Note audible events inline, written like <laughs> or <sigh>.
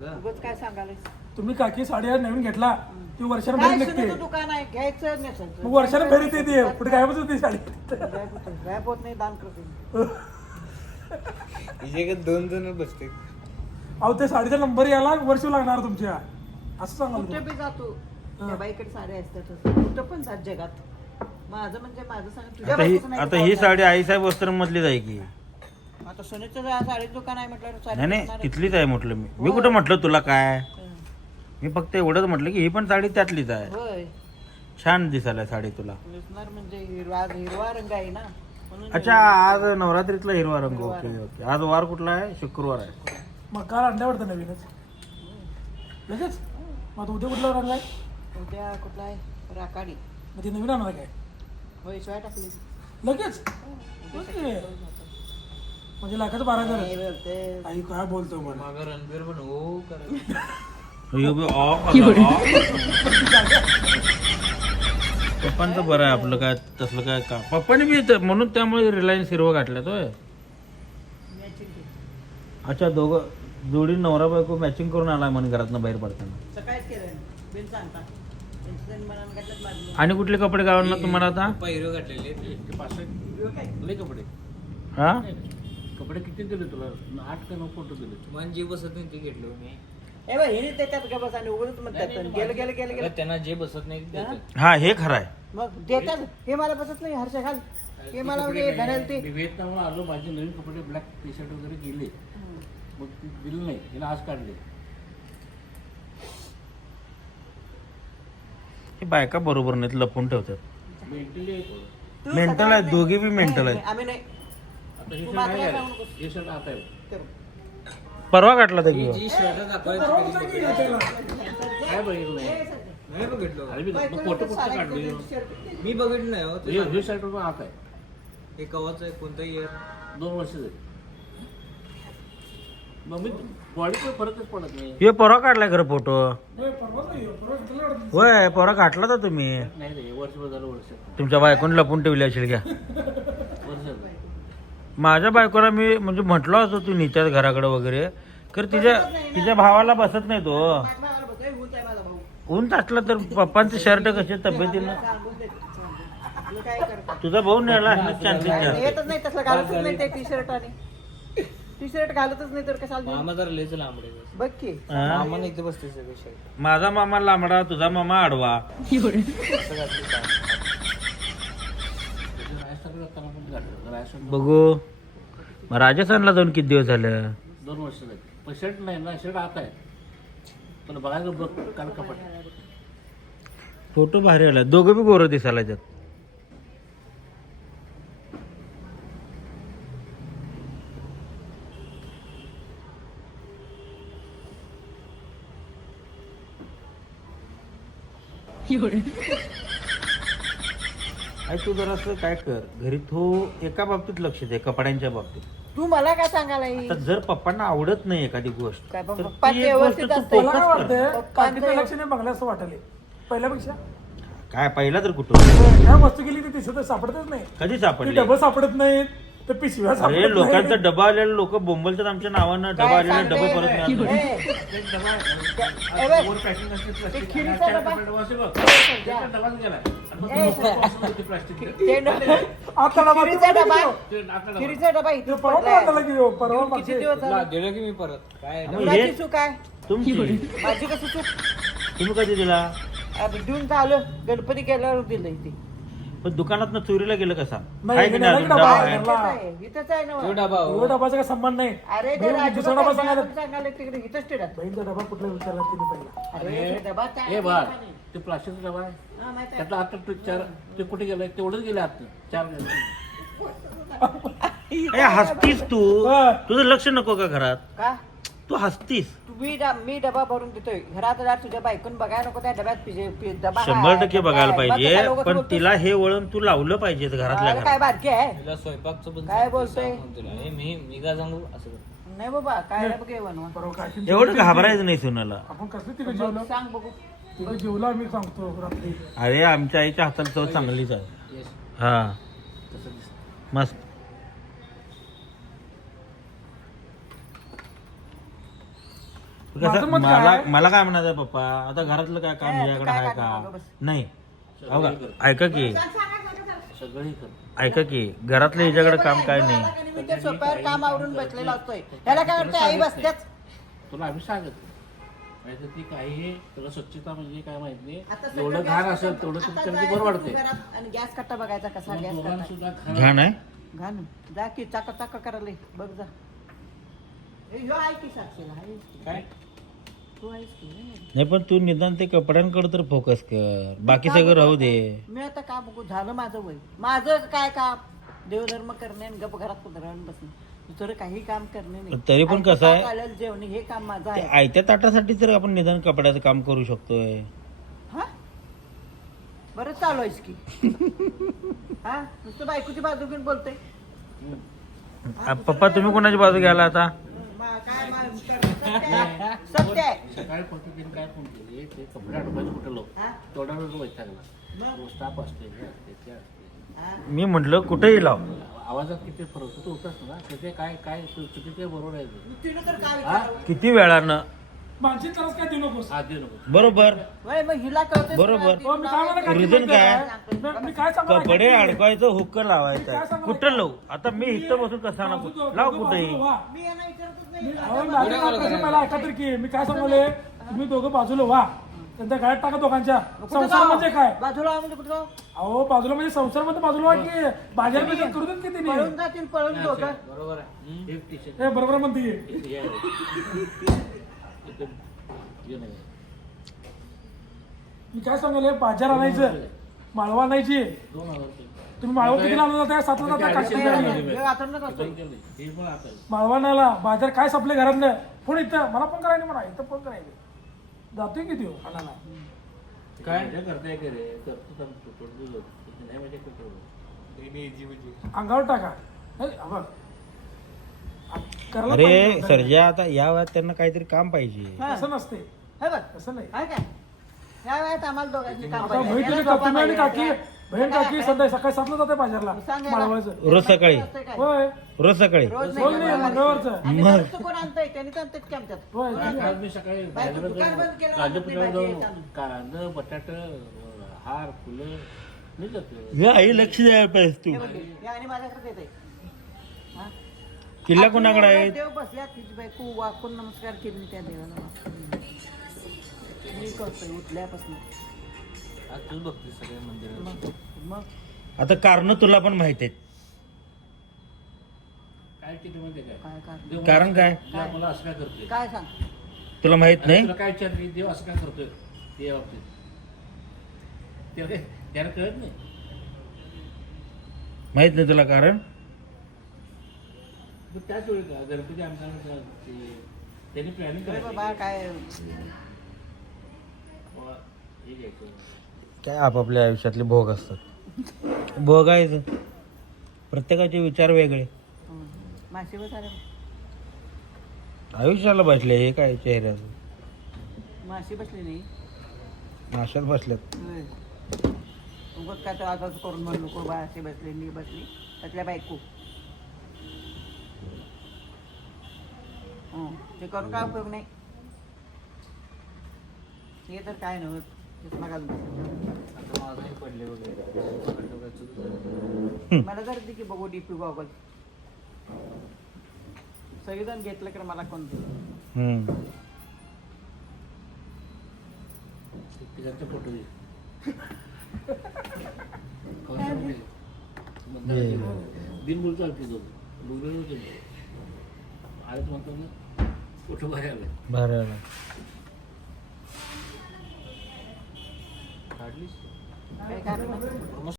उगाच काय सांगायला तुम्ही काकी साडी आज नवीन घेतला ती वर्षाला काय निघते. दुकान आहे घ्यायचं नेसायचं मग वर्षाला फेरी येते ती पुढे गायबच होती साडी. गायब होतं. गायब होत नाही दान करते. <laughs> का दोन जण बसते. अहो ते साडीचा नंबर यायला वर्ष लागणार तुमच्या. असं सांगाल कुठे तुम्ही. बी जातो. त्या बाईकडे साड्या असतातच कुठं पण जात जगात. माझं म्हणजे माझं सांग तुझ्या आता ही बायकोचं नाही आता ही? साडी आईसाहेब वस्त्र मधलीच आहे की? आता सोन्याचं जा- साडीचं दुकान आहे म्हटलं साडी नाही नाही तिथलीच आहे म्हटलं मी. मी कुठं म्हटलं तुला काय. मी फक्त एवढंच म्हटलं की ही पण साडी त्यातलीच आहे. होय. छान दिसायला साडी तुला. नेसणार म्हणजे हिरवा हिरवा रंग आहे ना? म्हणून अच्छा आज नवरात्रीतला हिरवा रंग ओके ओके. आज वार कुठला आहे? शुक्रवार आहे. मग काल आणल्या वाटतं नवीनच. लगेच? मग आता उद्या कुठला रंग आहे? उद्या कुठला आहे? राकाडी मग ती नवीन आणणार काय? होय शिवाय टाकली. लगेच? ओके. म्हणजे लाखाचं बारा हजार. आई काय बोलतो मला मागा रणबीर पण हो आला. <laughs> पप्पांचं बरं आहे आपलं काय तसलं काय का पप्पाने बी इथं- म्हणून त्यामुळे रिलायन्स हिरवा घातला तो. अच्छा दोघं जोडी नवरा बायको मॅचिंग करून आलाय म्हणे घरातनं बाहेर पडताना. सकाळीच केलं. बिन सांगता. त्यांचं त्यांनी मनानं घातलं माझं. आणि कुठले कपडे गावांना तुम्हाला आता? पहिरो घातलेले लय कपडे. हा? कपडे किती दिले तुला? आठ का नऊ फोटो दिले तुम्हाला जे बसत नाही ते घेतलो मी. ए बाई हिने त्याच्यात का बस आणि उघडच म्हणतात. गेलं गेलं गेलं गेलं. त्यांना जे बसत नाही ते देतात. हा हे खरं आहे. मग देतात. हे मला बसत नाही हर्ष घाल. हे मला म्हणजे घालायला ते. मी व्हिएतनामला आलो माझे नवीन कपडे ब्लॅक टी शर्ट वगैरे गेले. मग ते दिले नाही हिला आज काढले. हे बायका बरोबर नाहीत लपून ठेवतात. मेंटली तू सकाळी आहेत. दोघे बी mental नाही, आहेत. आम्ही नाही. तू. परवा घातला तर ही. काय बघितलं नाही. नाही बघितलो. अरे मी फोटो कुठे काढले. मी बघितलं नाही हो ते हे. हे शर्ट पण आता आहे. हे कवाच आहे कोणतं इयर दोन वर्ष झाली मग मी बॉडीचा फरकच पडत नाही. हे परवा काढलाय खरं फोटो होय, हो, परवा घातला तर तुम्ही. नाही रे झालं वर्ष तुमच्या बायकोने लपून ठेवली असेल घ्या. <laughs> माझ्या बायकोला मी म्हणजे म्हटलो असतो तू निच्यात घराकडे वगैरे. तर तिच्या तिच्या भावाला बसत नाही तो. ऊन असलं तर पप्पांचे शर्ट कसे तब्येतीनं? तुझा भाऊ नेला येतच नाही तसलं घालतच नाही ते टी शर्ट आणि. टी शर्ट घालतच नाही तर कशाला जरा लेच लांबडे बघ की? मामा इथे बसते सगळे शर्ट माझा मामा लांबडा तुझा मामा आडवा राजस्थानकडे असताना पण घातलं राजस्थान बघू. मग राजस्थानला जाऊन किती दिवस झालं? दोन वर्ष झाली. पण शर्ट नाही ना शर्ट आता आहे. पण बघायचं बघ काल कपट. फोटो भारी आला. दोघं बी गोरं दिसायला त्यात तू जरासं काय कर घरी तू एका बाबतीत लक्ष दे कपड्यांच्या बाबतीत तू मला काय सांगायला येईल? तर जर पप्पांना आवडत नाही एखादी गोष्ट काय पण तर पप्पाचं ती एक गोष्ट व्यवस्थित तू असतंय. मला काय focus कर. वाटतंय पप्पांचं काकीचं लक्ष नाही बघलं असं वाटले पहिल्यापेक्षा काय पहिला तर कुठं काय वस्तू गेली ती दिसत सापडतच नाही कधी ती सापडले डबं सापडत नाहीत तर पिशव्या अरे सापडत लोकांचा. डबा आलेले लोक बोंबलतात आमच्या नावानं डबा काय आलेले डबे? परत नाही. ए, ए, बघ. ते. खिरीचा डबा खिरीचा डबा पडलाय. किती दिवस झाले? दिलं की मी परत काय मग कुणाची चूक आहे तुमची माझी चूक तुम्ही कधी दिला देऊन चालू गणपती गेल्यावर दिलं इथे पण दुकानात चोरीला गेलं कसा नाही, आहे की नाही नाही, अजून डबा आहे. इथंच आहे इथंच आहे ना डबा हो. डबाचा काय संबंध नाही अरे ते बरं, दुसरा डबा सांगायला सांगायला तिकडे इथंच डबा कुठला विचारला तिने पहिला अरे डबा काय हे ते प्लास्टिकचा डबा आहे. हा, माहीत आहे. त्यातला आता ते चार ते कुठे गेलाय? तेवढंच गेले आत चार गेले <laughs> ए, हसतीस तू? हा. तुझं लक्ष नको का घरात? का? तू हसतीस. तू मी मी डबा भरून देतोय. घरात जर तुझ्या बायकून बघायला नको त्या डब्यात पिजे पि- डबा शंभर टक्के डबा बघायला. बघ पाहिजे लोकं पण बोलतोय. तिला हे वळण तू लावलं पाहिजे घरातल्या मला काय घरात. बारकी आहे? तुला स्वयंपाकचं पण काय बोलतोय? सांगून तुला. हे मी मी काय सांगू? असं नाही बाबा काय बघ बनवा एवढं घाबरायचं नाही सुनाला. आपण कसं तिकडे जेवलं? सांग बघू. जेवलं आम्ही सांगतो रात्री. अरे आमच्या आईच्या हाताला चव चांगलीच आहे हा. मस्त. माझं मला काय? मला काय म्हणायचं पप्पा? आता घरातलं काय काम काय आहे काम का. नाही. अहो. ऐका की. सगळी ऐका की. घरातलं हिच्याकडे काम काय नाही. सोप्यावर काम आवरून बसलेला असतोय. त्याला काय वाटतं आई बसल्याच तुला आम्ही सांगत नाहीतर ती काही तुला स्वच्छता म्हणजे काय माहीत नाही. जेवढं सगळं घाण असेल तेवढं आता त्यांना ते जायचं बरं वाटते घरात आणि गॅस कट्टा बघायचा कसा गॅस दोघांना कट्टा सुद्धा घाण आहे? घाण. जा की चाका चाका करायला बघ जा. ए, ह्यो आहे की साक्षीला? की. काय? तू आहेस की नाही? नाही पण तू निदान ते कपड्यांकडे तर फोकस कर. बाकी सगळं राहू दे. मी आता का बघू? झालं माझं वय. माझं काय काम? देवधर्म करणे आणि गप घरात राहून बसणे. दुसरं काही काम करणे नाही. तरी पण कसं आहे- आलेलं जेवण हे काम माझं ते आहे. आयत्या ताटासाठी तर आपण निदान कपड्याचं काम करू शकतोय. हा? बरं चालू आहेस की. <laughs> हा? नुसतं बायकोची बाजू घेऊन बोलतोय. आ, पप्पा तुम्ही कोणाची बाजू घ्यायला आता? मा- काय मा- सत्य आहे. सत्य आहे. सकाळी तिने काय फोन केले? ते कपडे आठवायचं कुठं लोक? हा? तेवढा वेळ वैतागला. मग? स्टाफ असते हे असते ते असते. हा? मी म्हंटल कुठेही लाव. आवाजात किती फरक होतो होतच ना त्याचे काय काय चुकीचे बरोबर आहे ते. तिनं तर काय हा? विचारावं? किती वेळानं मानसिक त्रास काय देऊ नकोस हा दे नको बरोबर वय, मग हिला कळतंय बरोबर. हो, मी काय म्हणा काकी Reason माहिती काय? आहे? मी- मी काय सांगणार कपडे? अडकवायचं हुक्क लावायचं कुठं लावू आता मी इथं बसून कसा नको लाव कुठेही व्हा. मी यांना विचारतच मी- नाही अहो, माझं प्रश्न पहिला ऐका तर की मी काय सांगले तुम्ही दोघं बाजूला व्हा त्यांच्या गाड्यात टाका दोघांच्या. संसार? म्हणजे काय? बाजूला म्हणजे कुठं? अहो बाजूला म्हणजे संसारमध्ये बाजूला व्हा की बाजार बिजार करू देत की पळून तिने जातील पळून बरोबर आहे. हे बरोबर म्हणते. हे हे. मी काय सांगाले बाजार आणायचं. माळवा आणायची. दोन. तुम्ही माळवा किती आणून जाता सातला जाता ते काशीला अडीचशे जाता? रुपये. हे वातावरणात असतो. हे. हे पण आता. माळवा नाला बाजार काय संपले घरातलं फोन इथं. मला पण करायला म्हणा. इथं फोन करायचं जातोय किती हो आणायला काय मजा करताय का रे? करतो. नाही मजा करतो अंगावर टाका. बघ. आ- करायला अरे पाहिजे. सर्जा आता या वयात त्यांना काहीतरी काम पाहिजे. असं नसते. हे बघ नाही. काय? या वयात आम्हाला दोघांची काम आता तुझी आणि काकी. बहीण काकी सध्या सकाळी सातला जाते बाजारला. सांग याला. माळवायचं रोज सकाळी. असतंय काय? होय. रोज सकाळी. रोज नाही आणि मग. कोण आणतंय? त्यांनी तर आणतात की आमच्यात? होय. मी सकाळी बायको बाजारात दुकान बंद जाऊन केलं, काजू आपली पिठावर भाजी जाऊन येताना. कांदा बटाट हार फुलं मी जातो हे आई लक्ष द्यायला पाहिजे तू. बघ, हे आणि माझ्याकडे येते हा? किल्ला कोणाकडे आहे? देव बसल्या तिची बायको वाकून नमस्कार केली त्या देवाला. मी करतोय उठल्यापासून. आज तूच बघते सगळ्या मंदिरात मग मग आता कारण तुला पण माहीत आहेत. काय किती माहिती काय? काय कारण? देव कारण मला- काय? देव मला असं काय करतोय? काय सांग? तुला माहीत आणि नाही? तुला काय विचारली? देव असं काय करतोय? ते बाबतीत. त्याला काय- त्याला कळत नाही? माहीत नाही तुला कारण? मग त्याच वेळी का गणपती आमच्या ते- त्यांनी प्लॅनिंग अरे करायचं. बाबा काय? बाबा, हे घ्यायचं. काय आपापल्या आयुष्यातले भोग असतात? भोगायचं प्रत्येकाचे विचार वेगळे. मासे बस आले आयुष्याला बसले हे काय चेहऱ्याचं? माशी बसली नाही. माशात बसल्यात होय. उगाच काय तर आगाच करून म्हणलो को बाळाशी बसली मी बसली. त्यातल्या बायको. हं. ते करून काय उपयोग नाही. हे तर काय नव्हत. मला जर की बघू डीपी गॉगल सगळेजण घेतलं तर मला कोण फोटो. दिन बोलतो आमची होतो. आले म्हणतो ना फोटो बाहेर आले काय कारण